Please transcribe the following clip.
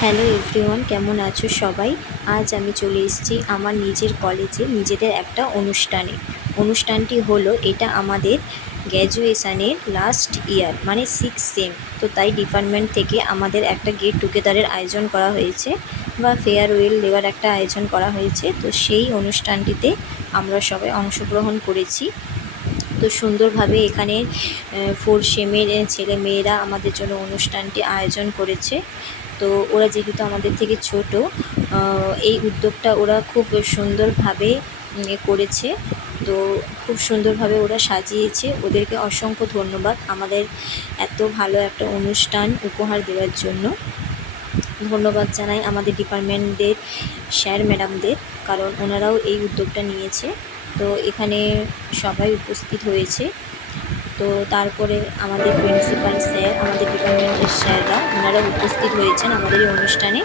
Hello everyone, কেমন আছো সবাই? আজ আমি চলে এসেছি আমার নিজের কলেজে নিজেদের একটা অনুষ্ঠানটি হলো এটা আমাদের গ্র্যাজুয়েশানের লাস্ট ইয়ার মানে 6th সেম। তো তাই ডিপার্টমেন্ট থেকে আমাদের একটা গেট টুগেদারের আয়োজন করা হয়েছে বা ফেয়ারওয়েল দেওয়ার একটা আয়োজন করা হয়েছে। তো সেই অনুষ্ঠানটিতে আমরা সবাই অংশগ্রহণ করেছি। তো সুন্দরভাবে এখানে 4th সেমের ছেলে মেয়েরা আমাদের জন্য অনুষ্ঠানটি আয়োজন করেছে। তো ওরা যেহেতু আমাদের থেকে ছোট, এই উদ্যোগটা ওরা খুব সুন্দরভাবে করেছে। তো খুব সুন্দরভাবে ওরা সাজিয়েছে। ওদেরকে অসংখ্য ধন্যবাদ আমাদের এত ভালো একটা অনুষ্ঠান উপহার দেওয়ার জন্য। ধন্যবাদ জানাই আমাদের ডিপার্টমেন্টদের স্যার ম্যাডামদের, কারণ ওনারাও এই উদ্যোগটা নিয়েছে। তো এখানে সবাই উপস্থিত হয়েছে। তো তারপরে আমাদের প্রিন্সিপাল স্যার, আমাদের ডিপার্টমেন্টের স্যাররা ওনারা উপস্থিত হয়েছেন আমাদের এই অনুষ্ঠানে।